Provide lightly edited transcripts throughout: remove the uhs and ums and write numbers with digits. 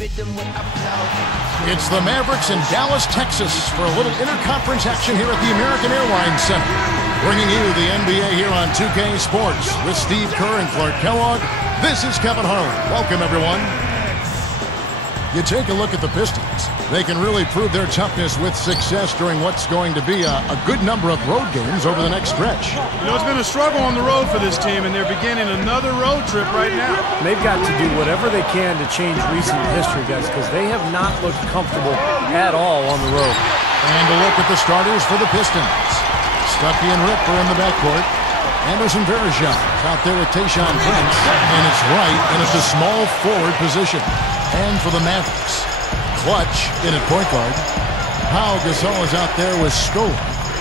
It's the Mavericks in Dallas, Texas for a little interconference action here at the American Airlines Center. Bringing you the NBA here on 2K Sports with Steve Kerr and Clark Kellogg. This is Kevin Harlan. Welcome, everyone. You take a look at the Pistons. They can really prove their toughness with success during what's going to be a good number of road games over the next stretch. You know, it's been a struggle on the road for this team, and they're beginning another road trip right now. They've got to do whatever they can to change recent history, guys, because they have not looked comfortable at all on the road. And a look at the starters for the Pistons. Stuckey and Rip are in the backcourt. Anderson Varejao out there with Tayshaun Prince, and it's right, and it's a small forward position. And for the Mavericks, Clutch in at point guard. Pau Gasol is out there with Scola,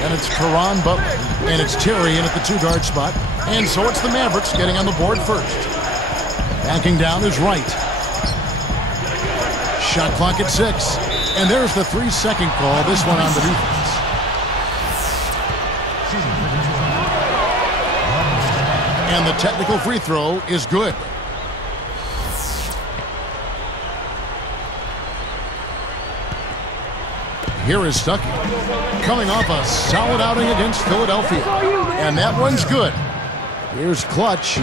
and it's Caron Butler, and it's Terry in at the two-guard spot. And so it's the Mavericks getting on the board first. Backing down is Wright. Shot clock at 6, and there's the 3-second call. This one on the defense. And the technical free throw is good. Here is Stuckey, coming off a solid outing against Philadelphia. And that one's good. Here's Clutch.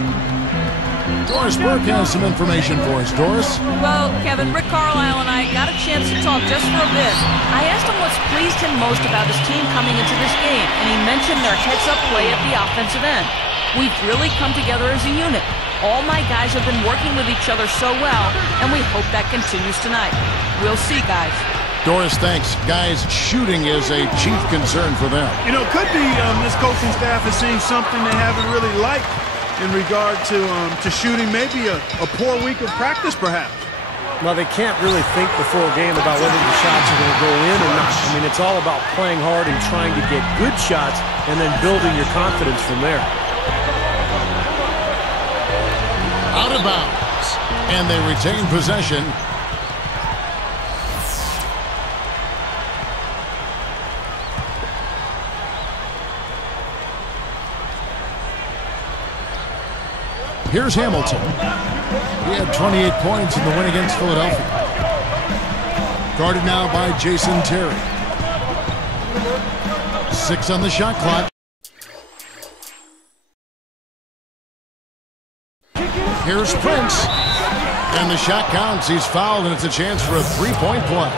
Doris Burke has some information for us. Doris? Well, Kevin, Rick Carlisle and I got a chance to talk just for a bit. I asked him what's pleased him most about his team coming into this game, and he mentioned their heads-up play at the offensive end. We've really come together as a unit. All my guys have been working with each other so well, and we hope that continues tonight. We'll see, guys. Doris, thanks. Guys, shooting is a chief concern for them. You know, could be this coaching staff has seen something they haven't really liked in regard to shooting. Maybe a poor week of practice, perhaps. Well, they can't really think before a game about whether the shots are going to go in or not. I mean, it's all about playing hard and trying to get good shots and then building your confidence from there. Out of bounds, and they retain possession. Here's Hamilton. He had 28 points in the win against Philadelphia. Guarded now by Jason Terry. 6 on the shot clock. Here's Prince. And the shot counts. He's fouled, and it's a chance for a three-point play.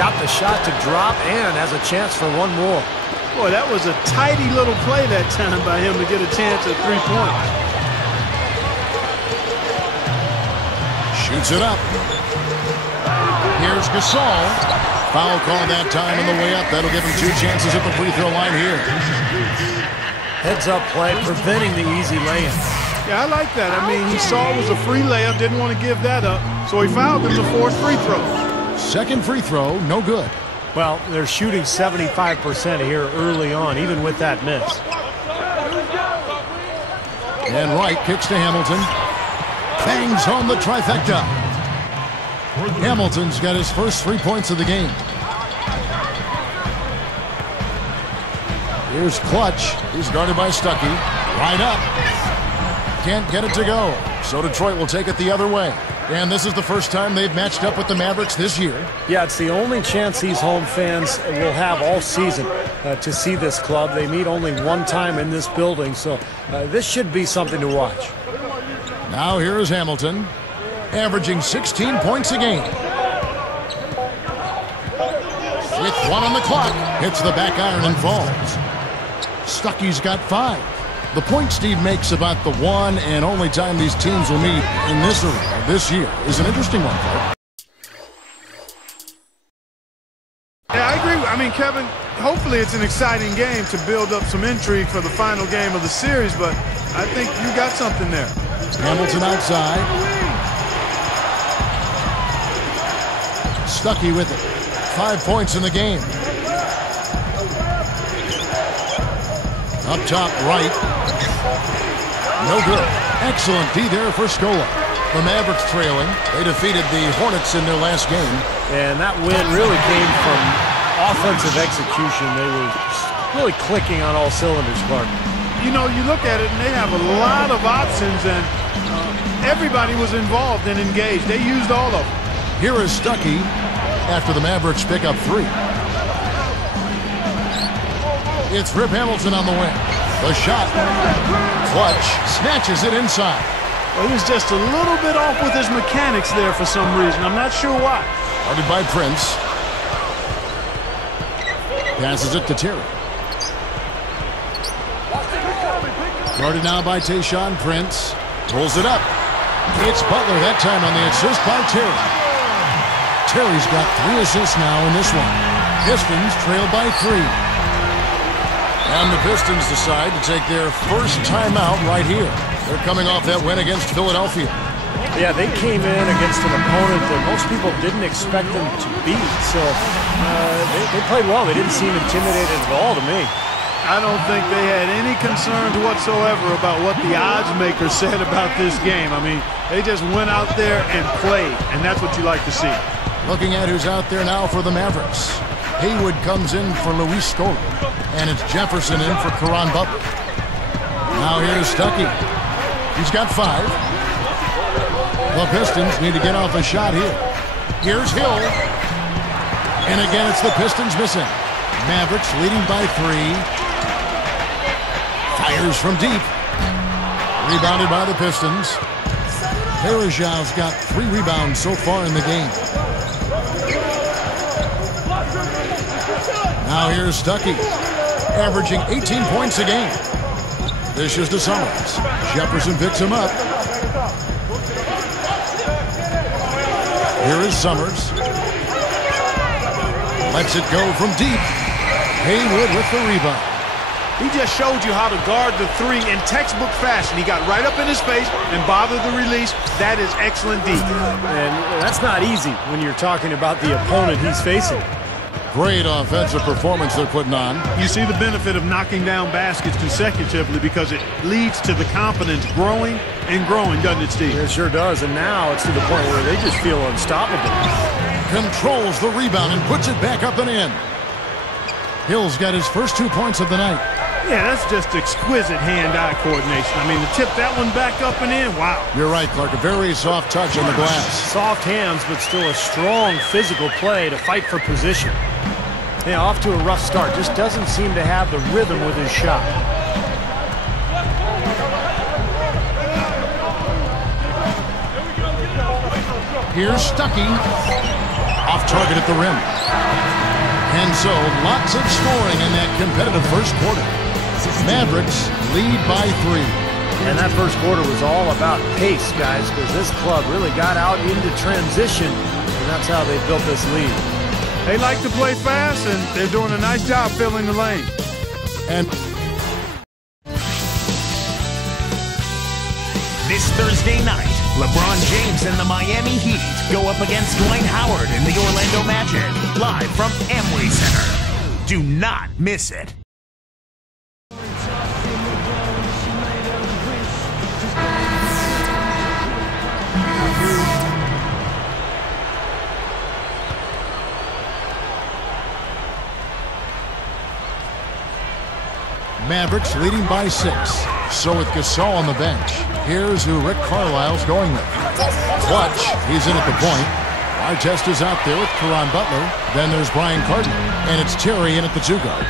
Got the shot to drop and has a chance for one more. Boy, that was a tidy little play that time by him to get a chance at 3 points. Shoots it up. Here's Gasol. Foul call that time on the way up. That'll give him 2 chances at the free throw line here. Heads-up play, preventing the easy layup. Yeah, I like that. I mean, he saw it was a free layup, didn't want to give that up, so he fouled him to force free throws. Second free throw, no good. Well, they're shooting 75% here early on, even with that miss. And Wright kicks to Hamilton. Bangs home the trifecta. Hamilton's got his first 3 points of the game. Here's Clutch. He's guarded by Stuckey. Right up. Can't get it to go. So Detroit will take it the other way. And this is the first time they've matched up with the Mavericks this year. Yeah, it's the only chance these home fans will have all season to see this club. They meet only one time in this building, so this should be something to watch. Now here is Hamilton, averaging 16 points a game. With 1 on the clock, hits the back iron and falls. Stuckey's got 5. The point Steve makes about the one and only time these teams will meet in this arena this year is an interesting one, Clark. Yeah, I agree. I mean, Kevin, hopefully it's an exciting game to build up some intrigue for the final game of the series, but I think you got something there. Hamilton outside. Stuckey with it. 5 points in the game. Up top, right. No good. Excellent D there for Scola. The Mavericks trailing. They defeated the Hornets in their last game. And that win really came from offensive execution. They were really clicking on all cylinders, Clark. You know, you look at it, and they have a lot of options, and everybody was involved and engaged. They used all of them. Here is Stuckey after the Mavericks pick up 3. It's Rip Hamilton on the wing. The shot. Clutch snatches it inside. Well, he was just a little bit off with his mechanics there for some reason. I'm not sure why. Guarded by Prince. Passes it to Terry. Guarded now by Tayshaun Prince. Pulls it up. It's Butler that time on the assist by Terry. Terry's got 3 assists now in this one. Pistons trail by 3. And the Pistons decide to take their first timeout right here. They're coming off that win against Philadelphia. Yeah, they came in against an opponent that most people didn't expect them to beat. So they played well. They didn't seem intimidated at all to me. I don't think they had any concerns whatsoever about what the odds makers said about this game. I mean, they just went out there and played, and that's what you like to see. Looking at who's out there now for the Mavericks. Haywood comes in for Luis Scola, and it's Jefferson in for Caron Butler. Now here's Stuckey. He's got 5. The Pistons need to get off a shot here. Here's Hill. And again, it's the Pistons missing. Mavericks leading by 3. Fires from deep. Rebounded by the Pistons. Perejav's got 3 rebounds so far in the game. Now here's Stuckey, averaging 18 points a game. This is to Summers. Jefferson picks him up. Here is Summers. Lets it go from deep. Haywood with the rebound. He just showed you how to guard the 3 in textbook fashion. He got right up in his face and bothered the release. That is excellent D. And that's not easy when you're talking about the opponent he's facing. Great offensive performance they're putting on. You see the benefit of knocking down baskets consecutively because it leads to the confidence growing and growing, doesn't it, Steve? It sure does, and now it's to the point where they just feel unstoppable. Controls the rebound and puts it back up and in. Hill's got his first 2 points of the night. Yeah, that's just exquisite hand-eye coordination. I mean, to tip that one back up and in, wow. You're right, Clark. A very soft touch on the glass. Soft hands, but still a strong physical play to fight for position. Yeah, off to a rough start. Just doesn't seem to have the rhythm with his shot. Here's Stuckey. Off target at the rim. And so, lots of scoring in that competitive first quarter. Mavericks lead by 3. And that first quarter was all about pace, guys, because this club really got out into transition, and that's how they built this lead. They like to play fast, and they're doing a nice job filling the lane. And this Thursday night, LeBron James and the Miami Heat go up against Dwight Howard and the Orlando Magic, live from Amway Center. Do not miss it. Mavericks leading by 6. So with Gasol on the bench, here's who Rick Carlisle's going with. Clutch, he's in at the point. Artest is out there with Caron Butler. Then there's Brian Carter, and it's Terry in at the 2 guard.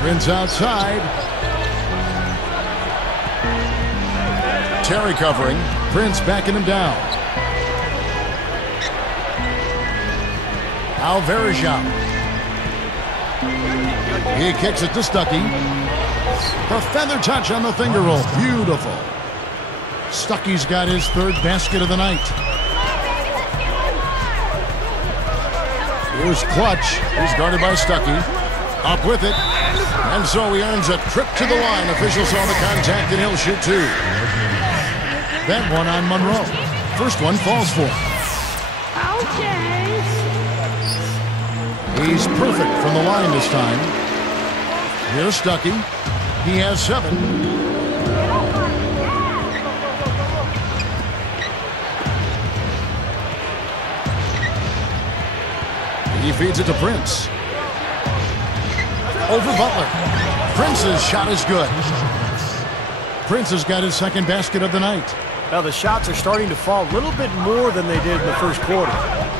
Prince outside. Terry covering. Prince backing him down. Alvarejao. He kicks it to Stuckey. The feather touch on the finger roll. Beautiful. Stuckey's got his 3rd basket of the night. Here's Clutch. He's guarded by Stuckey. Up with it. And so he earns a trip to the line. Officials saw the contact and he'll shoot 2. That one on Monroe. First one falls for him. He's perfect from the line this time. Here's Stuckey. He has 7. He feeds it to Prince. Over Butler. Prince's shot is good. Prince has got his second basket of the night. Now the shots are starting to fall a little bit more than they did in the first quarter.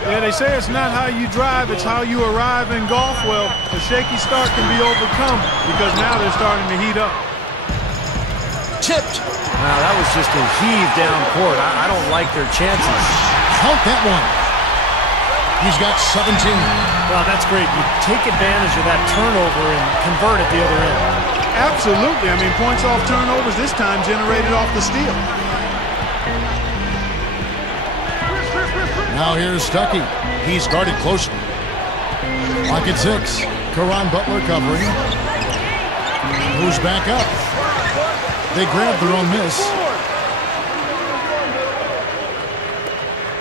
Yeah, they say it's not how you drive, it's how you arrive in golf. Well, a shaky start can be overcome because now they're starting to heat up. Tipped. Now that was just a heave down court. I don't like their chances. Count that one. He's got 17. Well, that's great. You take advantage of that turnover and convert at the other end. Absolutely. I mean, points off turnovers this time generated off the steal. Now here's Stuckey. He's guarded closely. Lock at 6. Caron Butler covering. Moves back up. They grab their own miss.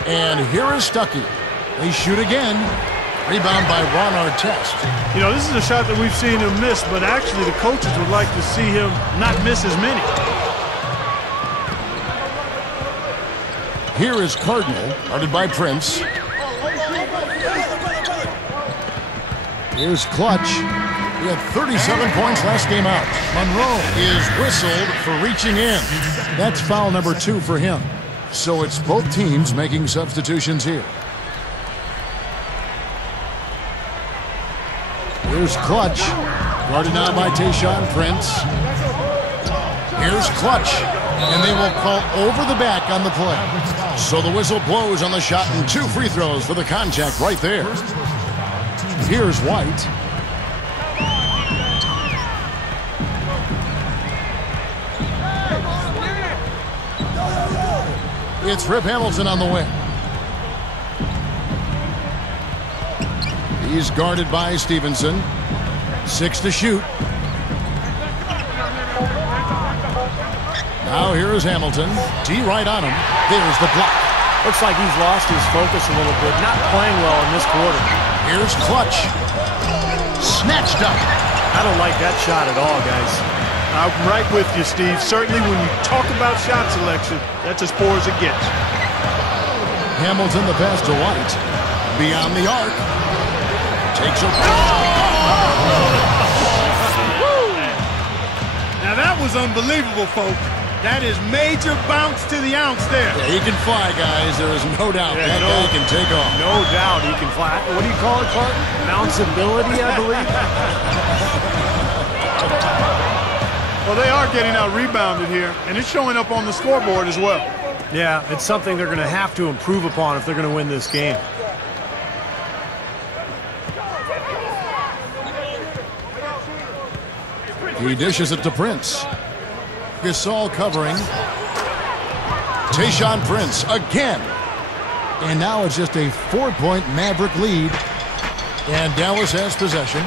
And here is Stuckey. They shoot again. Rebound by Ron Artest. You know, this is a shot that we've seen him miss, but actually the coaches would like to see him not miss as many. Here is Cardinal, guarded by Prince. Here's Clutch. He had 37 points last game out. Monroe is whistled for reaching in. That's foul number 2 for him. So it's both teams making substitutions here. Here's Clutch, guarded now by Tayshaun Prince. Here's Clutch, and they will call over the back on the play. So the whistle blows on the shot and 2 free throws for the contact right there. Here's White. It's Rip Hamilton on the wing. He's guarded by Stevenson. 6 to shoot. Now here is Hamilton. D right on him. There's the block. Looks like he's lost his focus a little bit. Not playing well in this quarter. Here's Clutch. Snatched up. I don't like that shot at all, guys. I'm right with you, Steve. Certainly when you talk about shot selection, that's as poor as it gets. Hamilton the pass to White. Beyond the arc. Takes a... Now that was unbelievable, folks. That is major bounce to the ounce there. Yeah, he can fly, guys. There is no doubt. That guy can take off. No doubt he can fly. What do you call it, Clark? Bounceability, I believe. Well, they are getting out rebounded here, and it's showing up on the scoreboard as well. Yeah, it's something they're going to have to improve upon if they're going to win this game. He dishes it to Prince. Gasol covering. Tayshaun Prince again. And now it's just a 4-point Maverick lead. And Dallas has possession.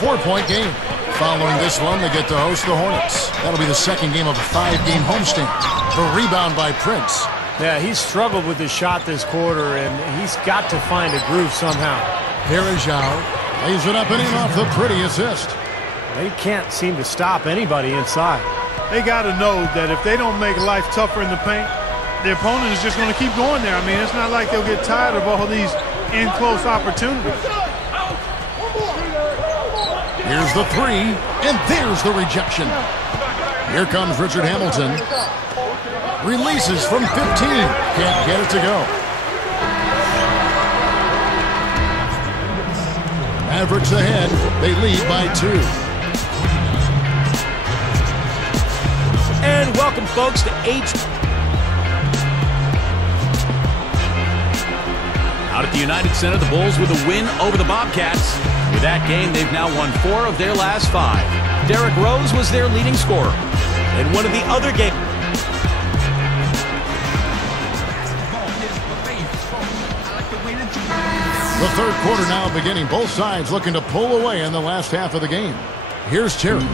4-point game. Following this one, they get to host the Hornets. That'll be the second game of a 5-game homestand. The rebound by Prince. Yeah, he's struggled with his shot this quarter, and he's got to find a groove somehow. Here is Zhao. Lays it up and in off the pretty assist. They can't seem to stop anybody inside. They got to know that if they don't make life tougher in the paint, the opponent is just going to keep going there. I mean, it's not like they'll get tired of all these in-close opportunities. Here's the 3, and there's the rejection. Here comes Richard Hamilton. Releases from 15. Can't get it to go. Mavericks ahead. They lead by 2. And welcome, folks, to H. Out at the United Center, the Bulls with a win over the Bobcats. With that game, they've now won 4 of their last 5. Derrick Rose was their leading scorer. In one of the other games... The third quarter now beginning. Both sides looking to pull away in the last half of the game. Here's Terry.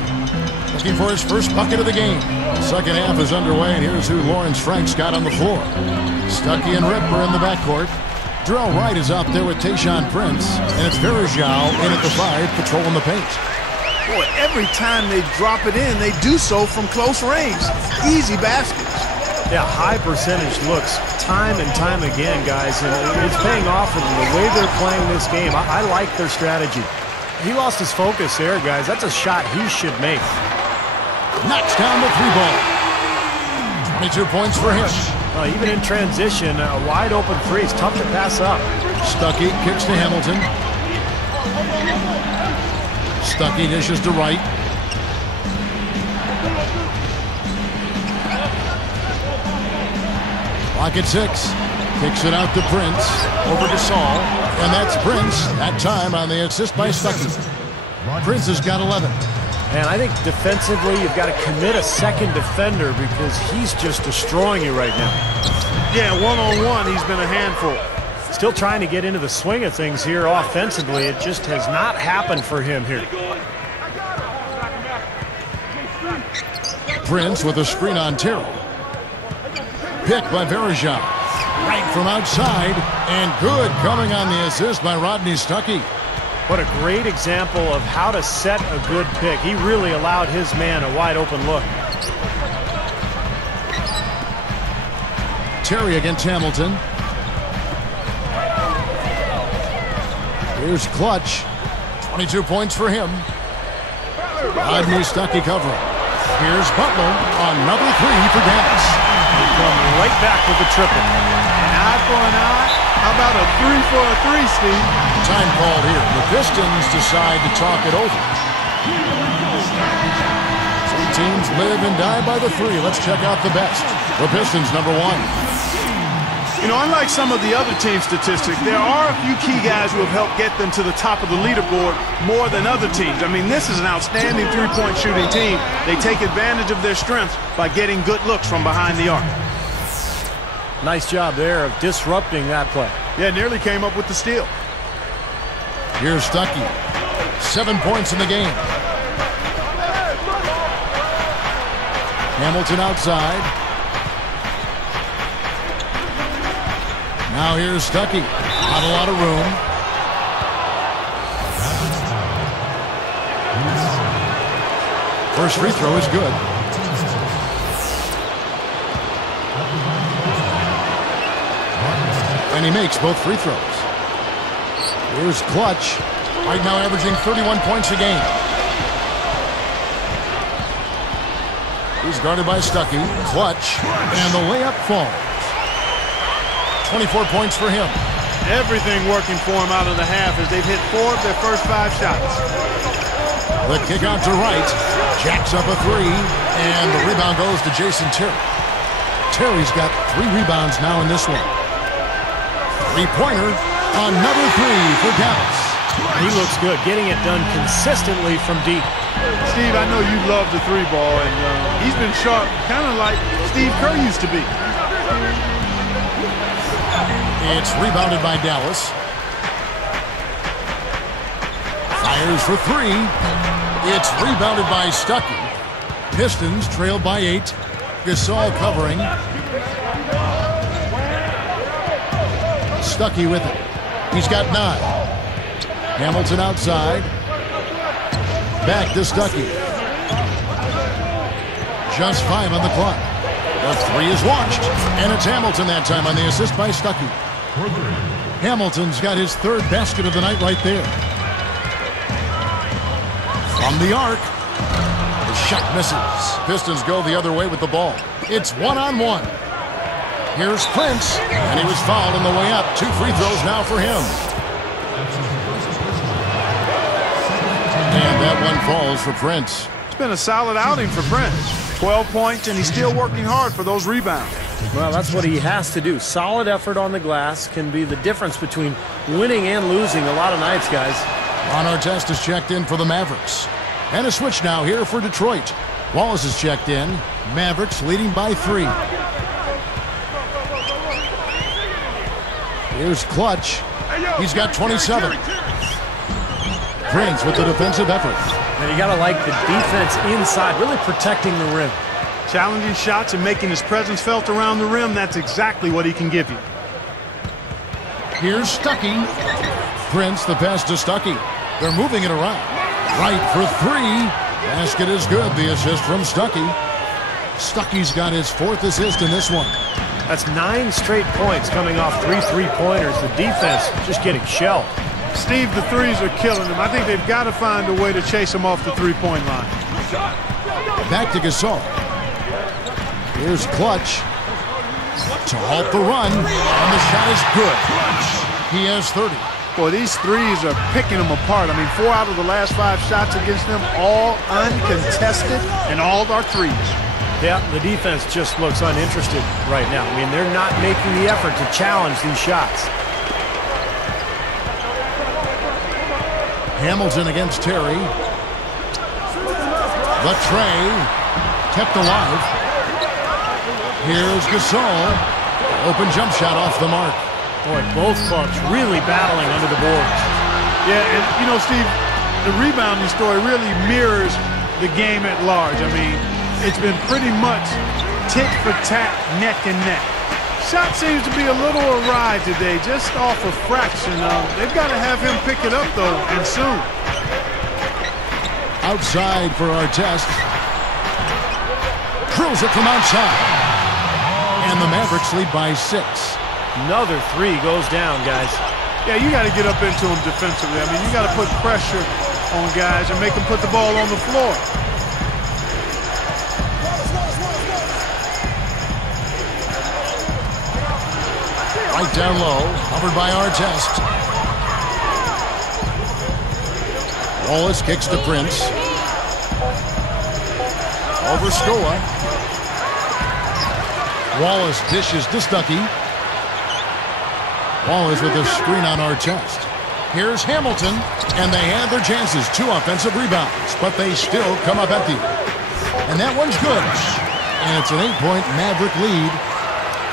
Looking for his first bucket of the game. Second half is underway, and here's who Lawrence Frank's got on the floor. Stuckey and Ripper in the backcourt. Darrell Wright is out there with Tayshaun Prince, and it's Verjao in at the 5, patrolling the paint. Boy, every time they drop it in, they do so from close range. Easy baskets. Yeah, high percentage looks time and time again, guys, and it's paying off for them. The way they're playing this game, I like their strategy. He lost his focus there, guys. That's a shot he should make. Knocks down the 3 ball. 22 points for him. Even in transition, a wide open three is tough to pass up. Stuckey kicks to Hamilton. Stuckey dishes to Wright. Clock at 6. Kicks it out to Prince. Over to Saul. And that's Prince. That time on the assist by Stuckey. Prince has got 11. And I think defensively, you've got to commit a second defender because he's just destroying you right now. Yeah, one-on-one, he's been a handful. Still trying to get into the swing of things here offensively. It just has not happened for him here. Prince with a screen on Terry. Picked by Verejao. Right from outside. And good coming on the assist by Rodney Stuckey. What a great example of how to set a good pick. He really allowed his man a wide open look. Terry against Hamilton. Here's Clutch. 22 points for him. Rodney Stuckey covering. Here's Butler. Another three for Dallas. They come right back with the triple. An eye for an eye. How about a 3 for a 3, Steve? Time called here. The Pistons decide to talk it over. Some teams live and die by the three. Let's check out the best. The Pistons, number 1. You know, unlike some of the other team statistics, there are a few key guys who have helped get them to the top of the leaderboard more than other teams. I mean, this is an outstanding three-point shooting team. They take advantage of their strengths by getting good looks from behind the arc. Nice job there of disrupting that play. Yeah, nearly came up with the steal. Here's Stuckey. 7 points in the game. Hamilton outside. Now here's Stuckey. Not a lot of room. First free throw is good. And he makes both free throws. Here's Clutch. Right now averaging 31 points a game. He's guarded by Stuckey. Clutch. And the layup falls. 24 points for him. Everything working for him out of the half as they've hit 4 of their first 5 shots. The kick out to Wright. Jacks up a 3. And the rebound goes to Jason Terry. Terry's got 3 rebounds now in this one. Three-pointer. Another 3 for Dallas. He looks good, getting it done consistently from deep. Steve, I know you love the 3-ball, and he's been sharp, kind of like Steve Kerr used to be. It's rebounded by Dallas. Fires for 3. It's rebounded by Stuckey. Pistons trailed by 8. Gasol covering. Stuckey with it. He's got 9. Hamilton outside. Back to Stuckey. Just 5 on the clock. The 3 is launched. And it's Hamilton that time on the assist by Stuckey. Hamilton's got his 3rd basket of the night right there. From the arc. The shot misses. Pistons go the other way with the ball. It's 1-on-1. Here's Prince, and he was fouled on the way up. 2 free throws now for him. And that one falls for Prince. It's been a solid outing for Prince. 12 points, and he's still working hard for those rebounds. Well, that's what he has to do. Solid effort on the glass can be the difference between winning and losing a lot of nights, guys. Ron Artest is checked in for the Mavericks. And a switch now here for Detroit. Wallace is checked in. Mavericks leading by 3. Here's Clutch. He's got 27. Prince with the defensive effort. And you got to like the defense inside, really protecting the rim. Challenging shots and making his presence felt around the rim, that's exactly what he can give you. Here's Stuckey. Prince, the pass to Stuckey. They're moving it around. Right for 3. Basket is good. The assist from Stuckey. Stuckey's got his 4th assist in this one. That's 9 straight points coming off 3 three-pointers. The defense just getting shelled. Steve, the 3s are killing them. I think they've got to find a way to chase them off the 3-point line. Back to Gasol. Here's Clutch to halt the run, and the shot is good. He has 30. Boy, these threes are picking them apart. I mean, 4 out of the last 5 shots against them, all uncontested, and all are threes. Yeah, the defense just looks uninterested right now. I mean, they're not making the effort to challenge these shots. Hamilton against Terry. The tray kept alive. Here's Gasol. Open jump shot off the mark. Boy, both clubs really battling under the boards. Yeah, and you know, Steve, the rebounding story really mirrors the game at large. I mean, it's been pretty much tit for tat, neck and neck. Shot seems to be a little awry today, just off a fraction. They've got to have him pick it up, though, and soon. Outside for our test. Drills it from outside. And the Mavericks lead by 6. Another 3 goes down, guys. Yeah, you got to get up into them defensively. I mean, you got to put pressure on guys and make them put the ball on the floor. Right down low, covered by Artest. Wallace kicks to Prince. Over Scola. Wallace dishes to Stuckey. Wallace with a screen on Artest. Here's Hamilton, and they had their chances. 2 offensive rebounds, but they still come up empty. And that one's good. And it's an 8-point Maverick lead.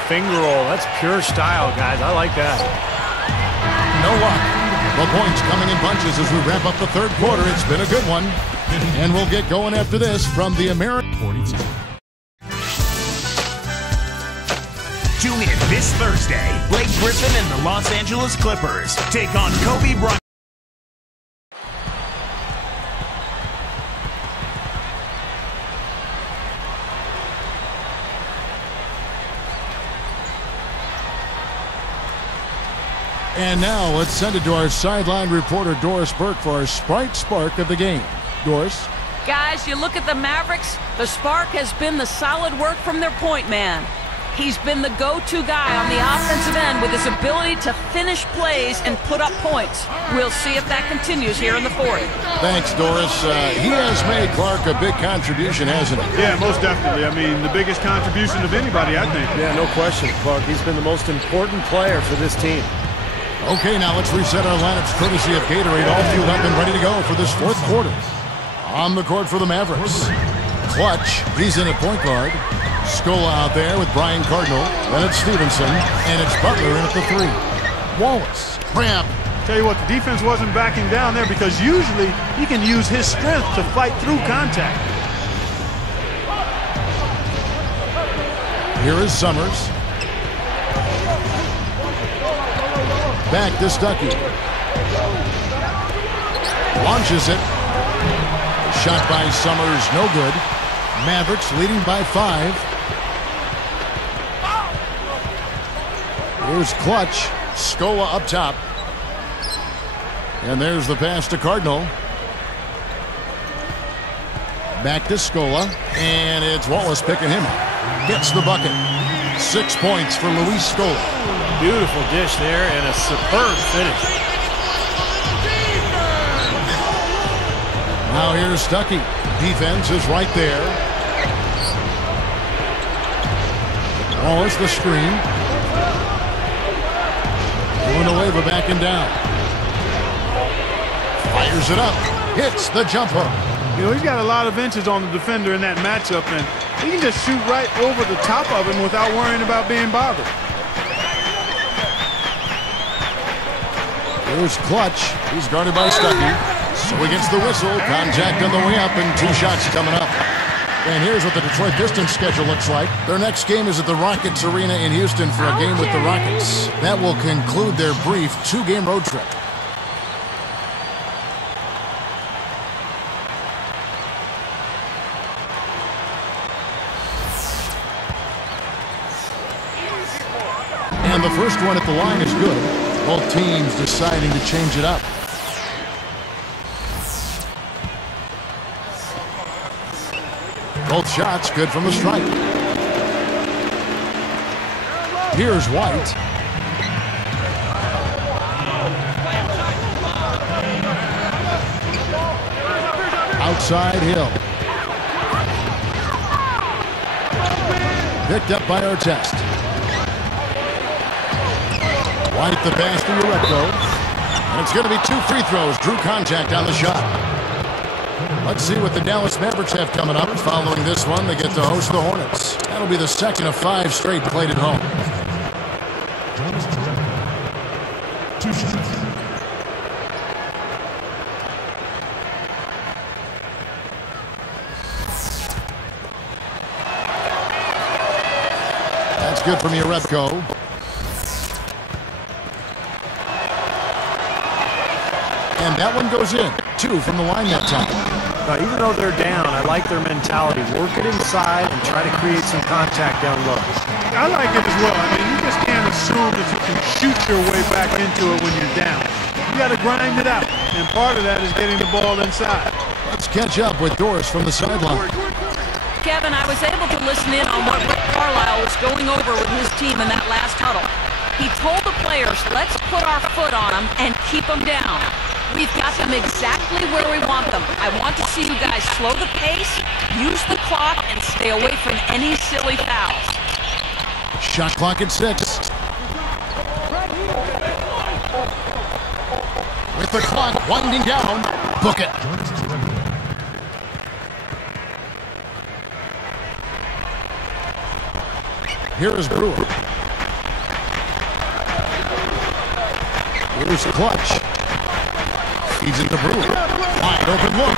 Finger roll, that's pure style, guys. I like that. No luck. The points coming in bunches as we wrap up the 3rd quarter. It's been a good one. And we'll get going after this from the American 42. Tune in this Thursday. Blake Griffin and the Los Angeles Clippers take on Kobe Bryant. And now let's send it to our sideline reporter Doris Burke for our Sprite Spark of the game. Doris? Guys, you look at the Mavericks, the spark has been the solid work from their point man. He's been the go-to guy on the offensive end with his ability to finish plays and put up points. We'll see if that continues here in the 4th. Thanks, Doris. He has made Clark a big contribution, hasn't he? Yeah, most definitely. I mean, the biggest contribution of anybody, I think. Yeah, no question, Clark. He's been the most important player for this team. Okay, now let's reset our lineups courtesy of Gatorade. All fueled up and ready to go for this 4th quarter. On the court for the Mavericks. Clutch, he's in at point guard. Scola out there with Brian Cardinal. Then it's Stevenson, and it's Butler in at the 3. Wallace, Cramp. Tell you what, the defense wasn't backing down there because usually he can use his strength to fight through contact. Here is Summers. Back to Stuckey. Launches it. Shot by Summers, no good. Mavericks leading by 5. Here's Clutch. Scola up top. And there's the pass to Cardinal. Back to Scola. And it's Wallace picking him up. Gets the bucket. 6 points for Luis Scola. Beautiful dish there and a superb finish. Now here's Stuckey. Defense is right there. Wallace the screen. Villanueva backing down. Fires it up. Hits the jump hook. You know, he's got a lot of inches on the defender in that matchup, and he can just shoot right over the top of him without worrying about being bothered. Here's Clutch. He's guarded by Stuckey. So he gets the whistle. Contact on the way up, and 2 shots coming up. And here's what the Detroit Pistons schedule looks like. Their next game is at the Rockets Arena in Houston for a game with the Rockets. That will conclude their brief 2-game road trip. And the first one at the line is good. Both teams deciding to change it up. Both shots good from the stripe. Here's White. Outside Hill. Picked up by Artest. White the pass to Ureco. And it's going to be 2 free throws. Drew contact on the shot. Let's see what the Dallas Mavericks have coming up. Following this one, they get to host the Hornets. That'll be the second of 5 straight played at home. 2 shots. That's good from Ureco. And that one goes in. 2 from the line that time. Now, even though they're down, I like their mentality. Work it inside and try to create some contact down low. I like it as well. I mean, you just can't assume that you can shoot your way back into it when you're down. You got to grind it out, and part of that is getting the ball inside. Let's catch up with Doris from the sideline. Kevin, I was able to listen in on what Rick Carlisle was going over with his team in that last huddle. He told the players, let's put our foot on them and keep them down. We've got them exactly where we want them. I want to see you guys slow the pace, use the clock, and stay away from any silly fouls. Shot clock at 6. With the clock winding down, book it. Here is Brewer. Here's Clutch. Feeds it to Brewer. Wide open look.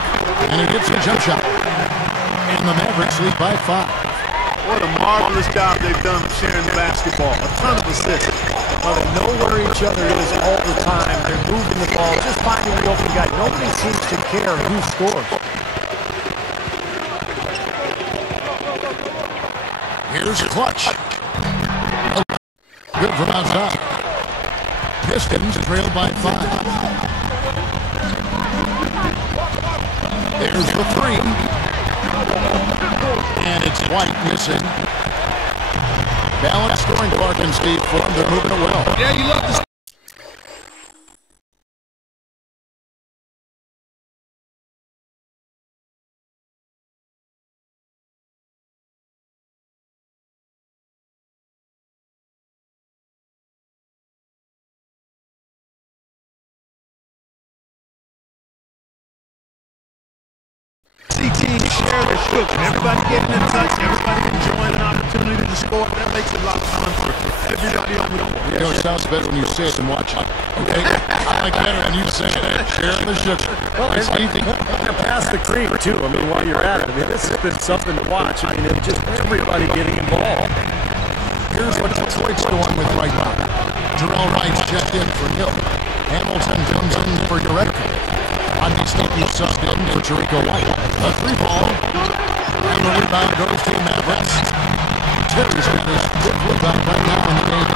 And it gets a jump shot. And the Mavericks lead by 5. What a marvelous job they've done of sharing the basketball. A ton of assists. Well, they know where each other is all the time. They're moving the ball, just finding the open guy. Nobody seems to care who scores. Here's Clutch. Good from outside. Pistons trailed by 5. There's the 3. And it's White missing. Balanced scoring Clark and Steve formed. They're moving it well. Yeah, you love to see teams share their sugar. Everybody getting in touch, everybody enjoying an opportunity to score. That makes it a lot of fun for everybody on the court. You know, it sounds better when you say it than watch it. Okay? I like better when you say it. Sharing the sugar. Well, it's easy. Pass the cream, too. I mean, while you're at it. I mean, this has been something to watch. I mean, it's just everybody getting involved. Here's what Detroit's doing with right back. Jarrell Wright's checked in for Hill. Hamilton comes in for Ureco. Rodney Stuckey subbed in for Jericho White. A 3-ball. And the rebound goes to the Mavericks. Terry's got his 5th rebound right now in the game.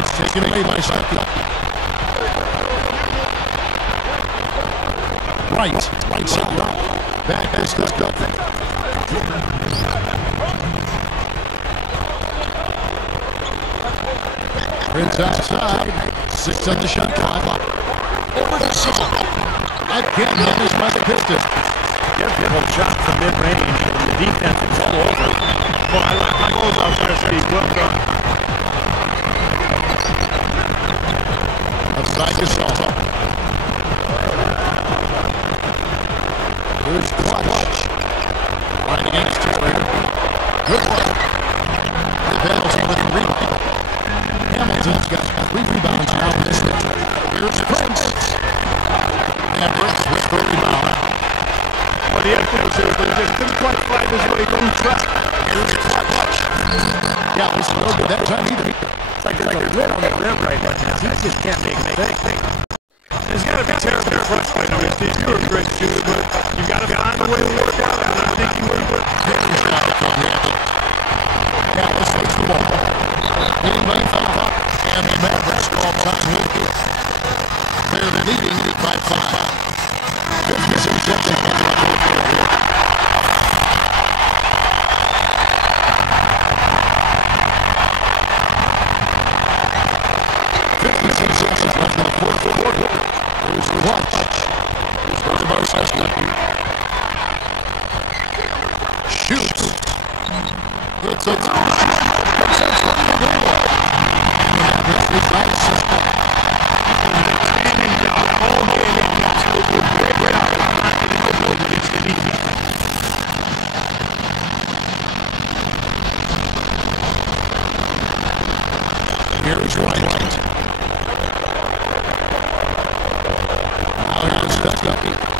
It's taken away by Stuckey. Right side. Back is the Stuckey. Prince outside. 6 on the shot clock. Over the zone. Again, managed by the Pistons. Difficult shot from mid-range, and the defense is all over. Well, I like the goals out there, Steve. Well done. Outside Gasol. Here's Clutch. Right against Taylor. Good work. The penalty with the rebound. Hamilton's got 3 rebounds now in this one. Here's Prince. Mavericks with the rebound. Well, the effort was but just couldn't quite fight his way through track. Here's Clutch. Yeah, it was no good that time either. It's like they're lit on the rim right now. He just can't make anything. It's got to be terribly frustrating. I mean, Steve, you're a great shooter, but you got to find a way to work out, and I think you will. Very shot from him. Dallas takes the ball. Leading by 5. And the Mavericks call time here. They're leading by 5. Goodness, it's just 56 seconds left in the fourth quarter. Here's Clutch. Shoots. It's a here's White. Now here's Stuckey.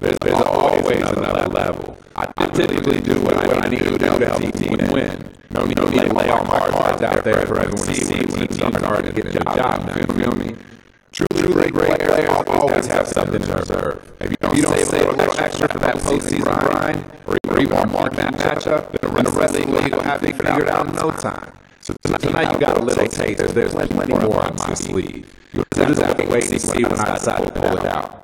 There's always another level. I typically do what I need to do to help the team win. No need to lay our cards out there for everyone to see when the team's already getting the job done. You feel me? Truly great players always have something to reserve. If you don't save a little extra for that postseason grind, or even want mark that matchup, then the rest of the league will have it figured out in no time. So tonight you got a little taste. There's plenty more on my sleeve. You'll just have to wait and see when I decide to pull it out.